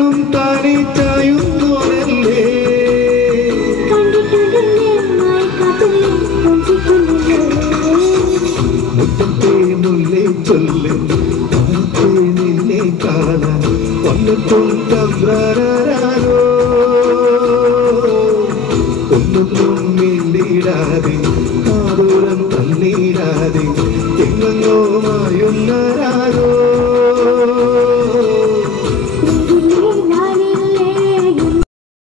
എന്നും താനേ ചായുന്നോരല്ലേ മുറ്റത്തെ മുല്ലേ ചൊല്ല് നിന്നെ കാണാൻ വന്നപ്പോൾ തമ്പ്രാനാരോ ഒന്നും മിണ്ടിടാതെ കാതൂരം തന്നീടാതെ എങ്ങോ മായുന്നരാ